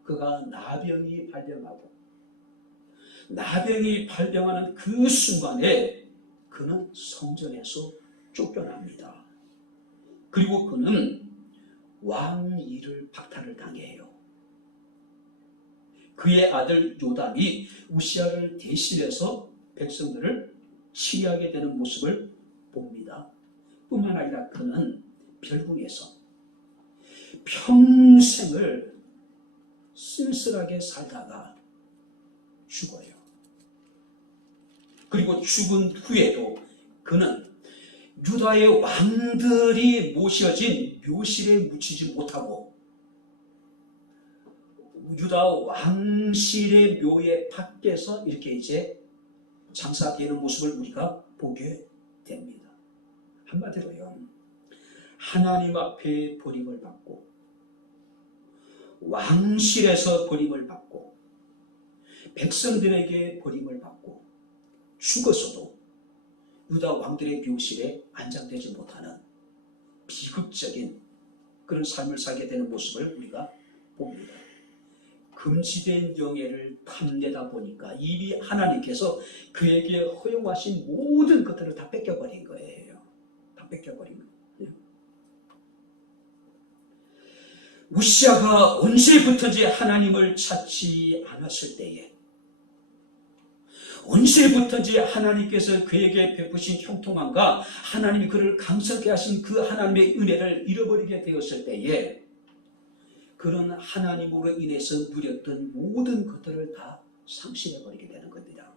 그가 나병이 발병하고 나병이 발병하는 그 순간에 그는 성전에서 쫓겨납니다. 그리고 그는 왕위를 박탈을 당해요. 그의 아들 요담이 우시아를 대신해서 백성들을 치리하게 되는 모습을 봅니다. 뿐만 아니라 그는 별궁에서 평생을 쓸쓸하게 살다가 죽어요. 그리고 죽은 후에도 그는 유다의 왕들이 모셔진 묘실에 묻히지 못하고 유다 왕실의 묘의 밖에서 이렇게 이제 장사되는 모습을 우리가 보게 됩니다. 한마디로요, 하나님 앞에 버림을 받고 왕실에서 버림을 받고 백성들에게 버림을 받고 죽어서도 유다 왕들의 묘실에 안장되지 못하는 비극적인 그런 삶을 살게 되는 모습을 우리가 봅니다. 금지된 영예를 탐내다 보니까 이미 하나님께서 그에게 허용하신 모든 것들을 다 뺏겨버린 거예요. 다 뺏겨버린 거예요. 우시아가 언제부터인지 하나님을 찾지 않았을 때에, 언제부터인지 하나님께서 그에게 베푸신 형통함과 하나님이 그를 강성케 하신 그 하나님의 은혜를 잃어버리게 되었을 때에 그는 하나님으로 인해서 누렸던 모든 것들을 다 상실해버리게 되는 겁니다.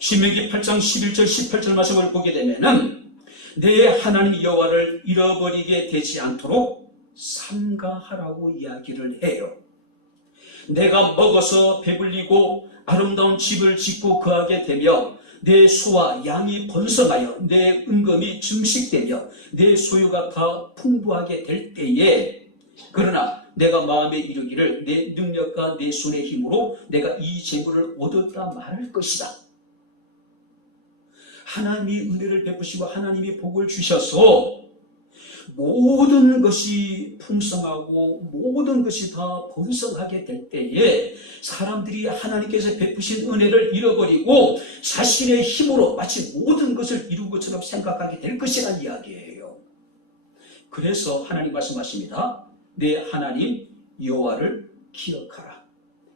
신명기 8장 11절 18절 말씀을 보게 되면은 내 하나님 여호와를 잃어버리게 되지 않도록 삼가하라고 이야기를 해요. 내가 먹어서 배불리고 아름다운 집을 짓고 거하게 되며 내 소와 양이 번성하여 내 은금이 증식되며 내 소유가 다 풍부하게 될 때에, 그러나 내가 마음에 이르기를 내 능력과 내 손의 힘으로 내가 이 재물을 얻었다 말할 것이다. 하나님이 은혜를 베푸시고 하나님이 복을 주셔서 모든 것이 풍성하고 모든 것이 다 번성하게 될 때에 사람들이 하나님께서 베푸신 은혜를 잃어버리고 자신의 힘으로 마치 모든 것을 이룬 것처럼 생각하게 될 것이라는 이야기예요. 그래서 하나님 말씀하십니다. 내 하나님 여호와를 기억하라.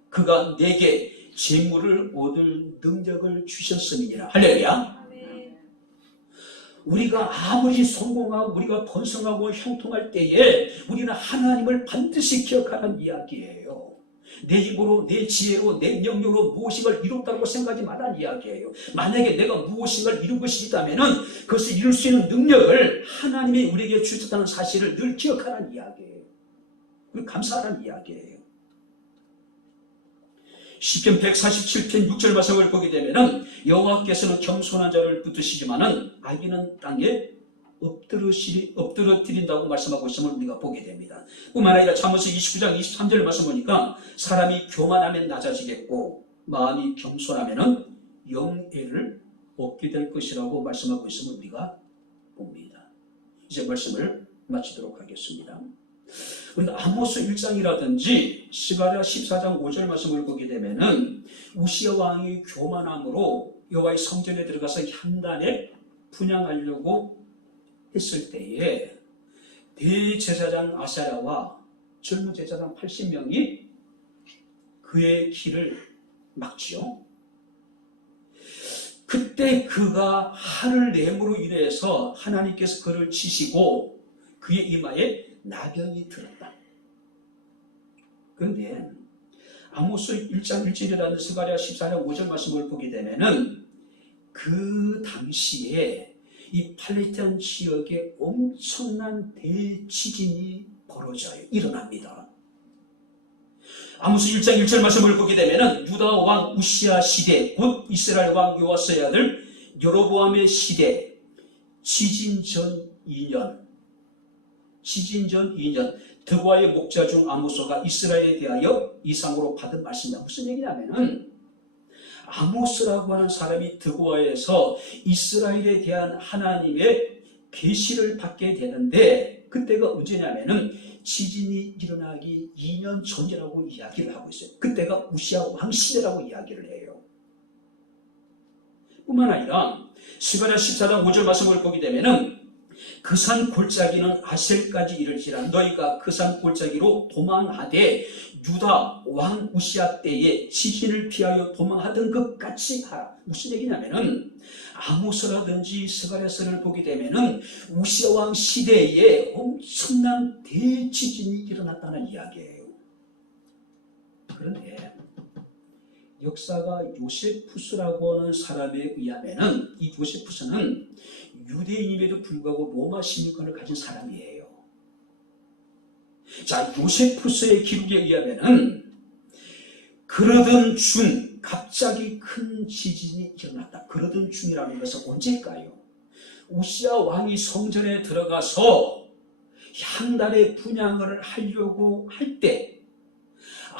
그가 내게 재물을 얻을 능력을 주셨음이니라. 할렐루야. 우리가 아무리 성공하고 우리가 번성하고 형통할 때에 우리는 하나님을 반드시 기억하는 이야기예요. 내 힘으로 내 지혜로 내 능력으로 무엇인가를 이뤘다고 생각하지 말라는 이야기예요. 만약에 내가 무엇인가를 이룬 것이 있다면 그것을 이룰 수 있는 능력을 하나님이 우리에게 주셨다는 사실을 늘 기억하라는 이야기예요. 그리고 감사하라는 이야기예요. 시편 147편 6절 말씀을 보게 되면은 여호와께서는 겸손한 자를 붙드시지만은 악인은 땅에 엎드러뜨린다고 말씀하고 있음을 우리가 보게 됩니다. 뿐만 아니라 잠언서 29장 23절 말씀 보니까 사람이 교만하면 낮아지겠고 마음이 겸손하면은 영예를 얻게 될 것이라고 말씀하고 있음을 우리가 봅니다. 이제 말씀을 마치도록 하겠습니다. 우리가 아모스 1장이라든지 스가랴 14장 5절 말씀을 보게 되면은 우시아 왕이 교만함으로 여호와의 성전에 들어가서 향단에 분향하려고 했을 때에 대제사장 아사랴와 젊은 제사장 80명이 그의 길을 막지요. 그때 그가 하늘 램으로 인해서 하나님께서 그를 치시고 그의 이마에 나병이 들었다. 그런데 아모스 1장 1절이라는 스가랴 14장 5절 말씀을 보게 되면은 그 당시에 이 팔레스타인 지역에 엄청난 대지진이 벌어져요. 일어납니다. 아모스 1장 1절 말씀을 보게 되면은 유다 왕 우시아 시대, 곧 이스라엘 왕 요아스의 아들 여로보암의 시대, 지진 전 2년 드고아의 목자 중 아모스가 이스라엘에 대하여 이상으로 받은 말씀이다. 무슨 얘기냐면은 아모스라고 하는 사람이 드고아에서 이스라엘에 대한 하나님의 계시를 받게 되는데 그때가 언제냐면은 지진이 일어나기 2년 전이라고 이야기를 하고 있어요. 그때가 우시아 왕 시대라고 이야기를 해요. 뿐만 아니라 스가랴 14장 5절 말씀을 보게 되면은 그 산 골짜기는 아셀까지 이를지라 너희가 그 산 골짜기로 도망하되 유다 왕 우시야 때에 지진을 피하여 도망하던 것 같이 하라. 무슨 얘기냐면은 아모스라든지 스가랴서를 보게 되면은 우시야 왕 시대에 엄청난 대지진이 일어났다는 이야기예요. 그런데 역사가 요세푸스라고 하는 사람에 의하면은 이 요세푸스는 유대인임에도 불구하고 로마 시민권을 가진 사람이에요. 자, 요세푸스의 기록에 의하면은 그러던 중 갑자기 큰 지진이 일어났다. 그러던 중이라는 것은 언제일까요? 우시야 왕이 성전에 들어가서 향단의 분향을 하려고 할 때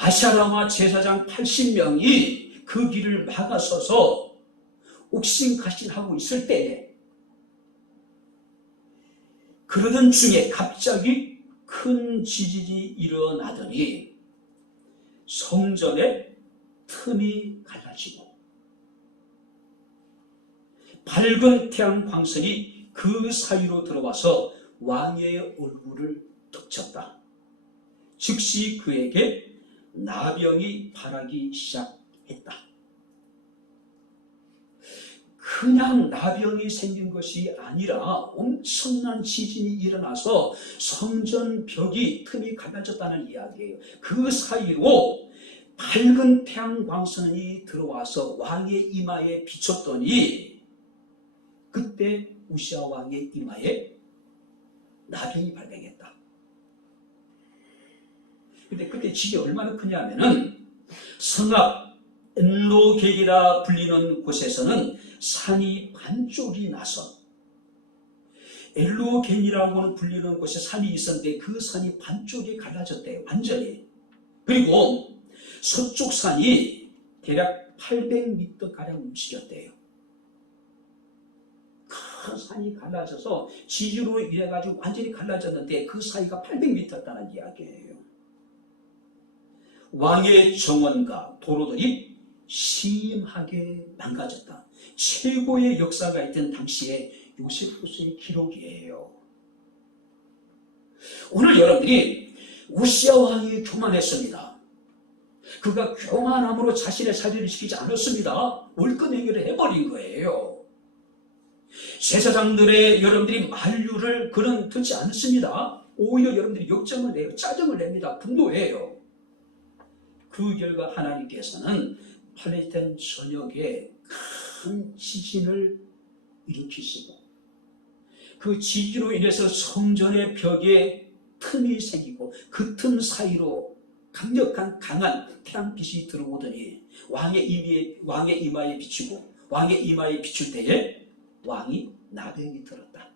아샤라마 제사장 80명이 그 길을 막아서서 옥신각신하고 있을 때에 그러던 중에 갑자기 큰 지진이 일어나더니 성전의 틈이 갈라지고 밝은 태양 광선이 그 사이로 들어와서 왕의 얼굴을 턱 쳤다. 즉시 그에게 나병이 발하기 시작했다. 그냥 나병이 생긴 것이 아니라 엄청난 지진이 일어나서 성전 벽이 틈이 갈라졌다는 이야기예요. 그 사이로 밝은 태양 광선이 들어와서 왕의 이마에 비쳤더니 그때 우시야 왕의 이마에 나병이 발병했다. 근데 그때 지진이 얼마나 크냐면은 성읍 엔로겔이라 불리는 곳에서는 산이 반쪽이 나서 엘로겐이라고는 불리는 곳에 산이 있었는데 그 산이 반쪽이 갈라졌대요. 완전히. 그리고 서쪽 산이 대략 800m가량 움직였대요. 큰 산이 갈라져서 지진으로 인해가지고 완전히 갈라졌는데 그 사이가 800m였다는 이야기예요. 왕의 정원과 도로들이 심하게 망가졌다. 최고의 역사가 있던 당시에 요세푸스의 기록이에요. 오늘 여러분들이 우시야 왕이 교만했습니다. 그가 교만함으로 자신의 자리를 지키지 않았습니다. 월급 해결을 해버린 거예요. 제사장들의 여러분들이 만류를 그는 듣지 않습니다. 오히려 여러분들이 역정을 내요. 짜증을 냅니다. 분노해요. 그 결과 하나님께서는 팔레스타인 전역에 큰 지진을 일으키시고 그 지진으로 인해서 성전의 벽에 틈이 생기고 그 틈 사이로 강력한 강한 태양빛이 들어오더니 왕의 이마에 비추고 왕의 이마에 비출 때에 왕이 나병이 들었다.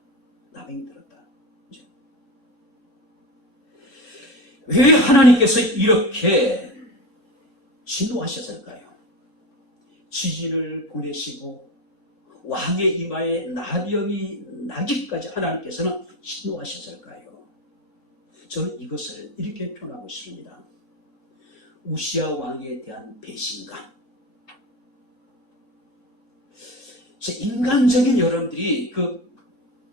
나병이 들었다. 왜 하나님께서 이렇게 진노하셨을까요? 지진을 보내시고 왕의 이마에 나병이 나기까지 하나님께서는 진노하셨을까요? 저는 이것을 이렇게 표현하고 싶습니다. 우시야 왕에 대한 배신감. 인간적인 여러분들이 그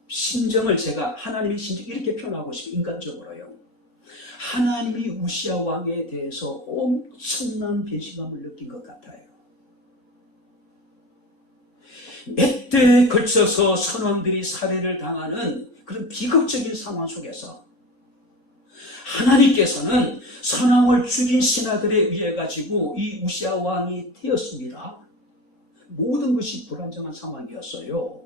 심정을 제가 하나님의 심정 이렇게 표현하고 싶어요. 인간적으로요. 하나님이 우시야 왕에 대해서 엄청난 배신감을 느낀 것 같아요. 몇 대에 걸쳐서 선왕들이 살해를 당하는 그런 비극적인 상황 속에서 하나님께서는 선왕을 죽인 신하들에 의해 가지고 이 우시야 왕이 되었습니다. 모든 것이 불안정한 상황이었어요.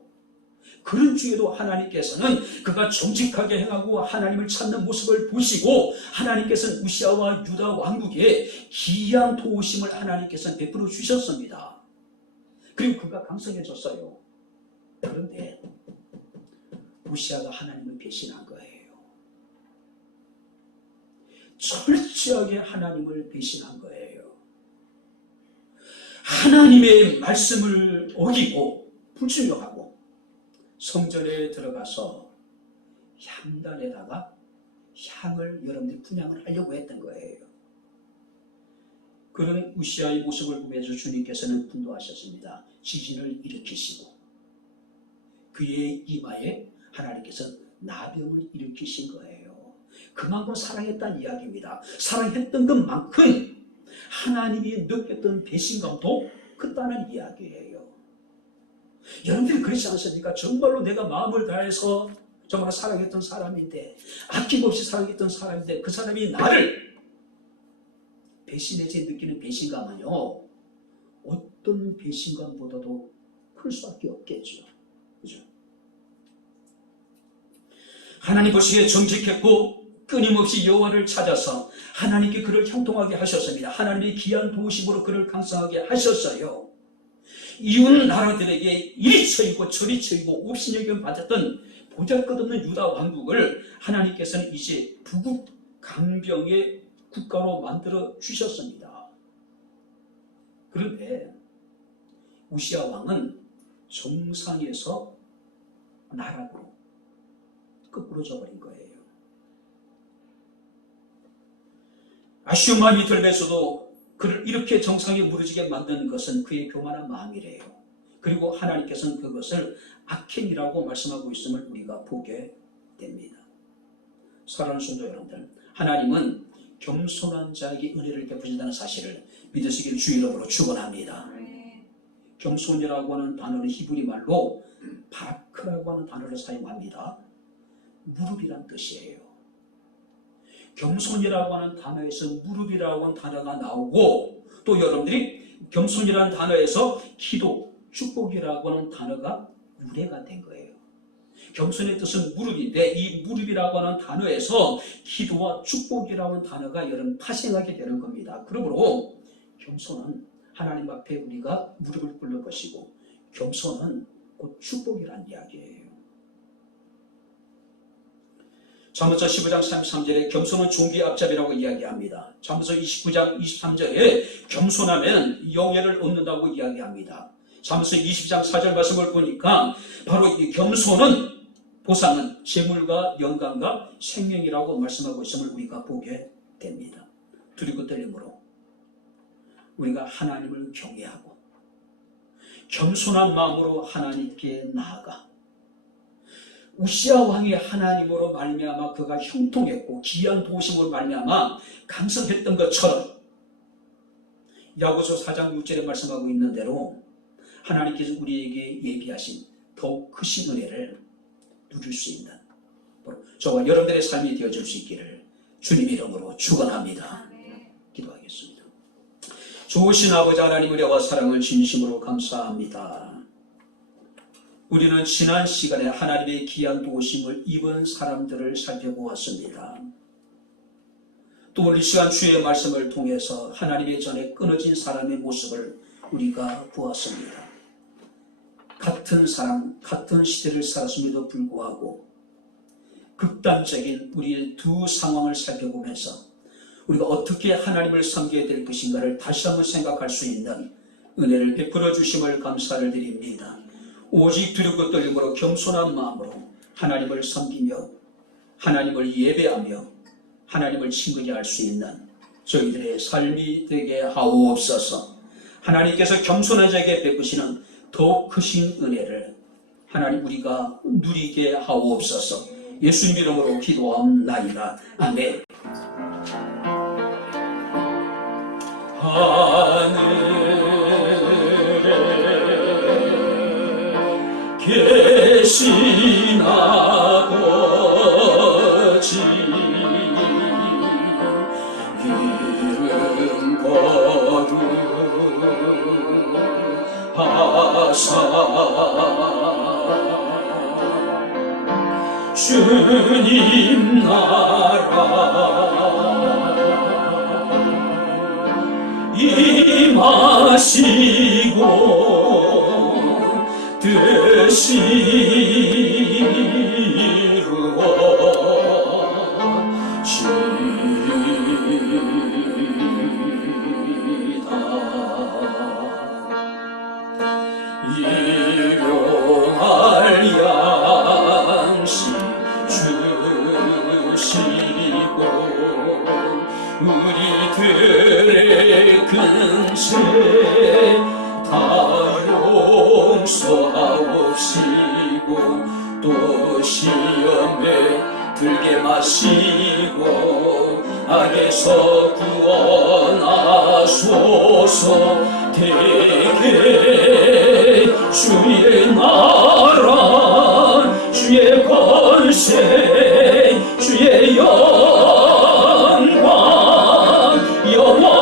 그런 중에도 하나님께서는 그가 정직하게 행하고 하나님을 찾는 모습을 보시고 하나님께서는 우시야와 유다 왕국에 기이한 도우심을 하나님께서는 베풀어 주셨습니다. 그리고 그가 강성해졌어요. 그런데 우시야가 하나님을 배신한 거예요. 철저하게 하나님을 배신한 거예요. 하나님의 말씀을 어기고 불순종하고 성전에 들어가서 향단에다가 향을 여러분들이 분향을 하려고 했던 거예요. 그런 우시야의 모습을 보면서 주님께서는 분노하셨습니다. 지진을 일으키시고 그의 이마에 하나님께서 나병을 일으키신 거예요. 그만큼 사랑했다는 이야기입니다. 사랑했던 것만큼 하나님이 느꼈던 배신감도 크다는 이야기예요. 여러분들이 그렇지 않습니까? 정말로 내가 마음을 다해서 정말 사랑했던 사람인데, 아낌없이 사랑했던 사람인데, 그 사람이 나를 배신해서 느끼는 배신감은요, 어떤 배신감보다도 클 수밖에 없겠죠. 그죠? 하나님 보시기에 정직했고 끊임없이 여호와를 찾아서 하나님께 그를 형통하게 하셨습니다. 하나님이 귀한 도우심으로 그를 강성하게 하셨어요. 이웃 나라들에게 이리 쳐이고 저리 쳐이고 옵신여김 받았던 보잘것없는 유다 왕국을 하나님께서는 이제 부국 강병의 국가로 만들어 주셨습니다. 그런데 우시야 왕은 정상에서 나락으로 거꾸로져 버린 거예요. 아쉬운 마음이 들면서도 그를 이렇게 정상에 무너지게 만드는 것은 그의 교만한 마음이래요. 그리고 하나님께서는 그것을 악행이라고 말씀하고 있음을 우리가 보게 됩니다. 사랑하는 성도 여러분들, 하나님은 겸손한 자에게 은혜를 베푸신다는 사실을 믿으시길 주 이름으로 축원합니다. 겸손이라고 하는 단어는 히브리 말로 바크라고 하는 단어를 사용합니다. 무릎이란 뜻이에요. 겸손이라고 하는 단어에서 무릎이라고 하는 단어가 나오고, 또 여러분들이 겸손이라는 단어에서 기도, 축복이라고 하는 단어가 유래가 된 거예요. 겸손의 뜻은 무릎인데, 이 무릎이라고 하는 단어에서 기도와 축복이라고 하는 단어가 여러분 파생하게 되는 겁니다. 그러므로 겸손은 하나님 앞에 우리가 무릎을 꿇는 것이고, 겸손은 곧 축복이란 이야기예요. 잠언서 15장 33절에 겸손은 종기의 앞잡이라고 이야기합니다. 잠언서 29장 23절에 겸손하면 영예를 얻는다고 이야기합니다. 잠언서 20장 4절 말씀을 보니까 바로 이 겸손은, 보상은 재물과 영광과 생명이라고 말씀하고 있음을 우리가 보게 됩니다. 두리고 떨림으로 우리가 하나님을 경외하고 겸손한 마음으로 하나님께 나아가 우시야 왕이 하나님으로 말미암아 그가 형통했고 귀한 도우심으로 말미암아 강성했던 것처럼 야고보서 4장 6절에 말씀하고 있는 대로 하나님께서 우리에게 예비하신 더욱 크신 은혜를 누릴 수 있는 저와 여러분들의 삶이 되어줄 수 있기를 주님 이름으로 축원합니다. 기도하겠습니다. 좋으신 아버지 하나님, 은혜와 사랑을 진심으로 감사합니다. 우리는 지난 시간에 하나님의 귀한 도우심을 입은 사람들을 살펴보았습니다. 또 오늘 이 시간 주의 말씀을 통해서 하나님의 전에 끊어진 사람의 모습을 우리가 보았습니다. 같은 사람, 같은 시대를 살았음에도 불구하고 극단적인 우리의 두 상황을 살펴보면서 우리가 어떻게 하나님을 섬겨야 될 것인가를 다시 한번 생각할 수 있는 은혜를 베풀어 주심을 감사를 드립니다. 오직 두렵고 떨림으로 겸손한 마음으로 하나님을 섬기며 하나님을 예배하며 하나님을 친근히 할 수 있는 저희들의 삶이 되게 하옵소서. 하나님께서 겸손한 자에게 베푸시는 더욱 크신 은혜를 하나님 우리가 누리게 하옵소서. 예수님 이름으로 기도하옵나이다. 아멘. 하늘에 계신 아버지, 이름 거룩하사 주님 나라 임하시고 뜻이 이루어지다. 일용할 양식 주시고 우리들의 근세 다 용서하옵시고 또 들게 마시고 악에서 구원하소서. 대개 주의 나라 주의 권세 주의 영광 영원히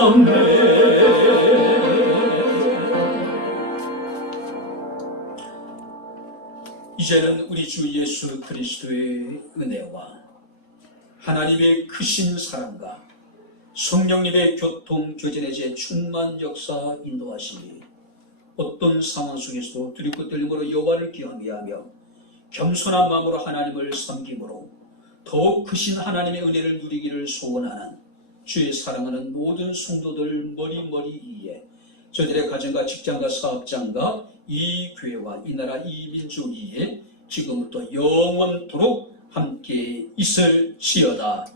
아멘. 이제는 우리 주 예수 그리스도의 은혜와 하나님의 크신 사랑과 성령님의 교통교제의 제 충만 역사 인도하시니 어떤 상황 속에서도 두렵고 떨림으로 여호와를 기하며 겸손한 마음으로 하나님을 섬김으로 더욱 크신 하나님의 은혜를 누리기를 소원하는 주의 사랑하는 모든 성도들 머리머리 위에 저들의 가정과 직장과 사업장과 이 교회와 이 나라 이 민족 위에 지금부터 영원토록 함께 있을지어다.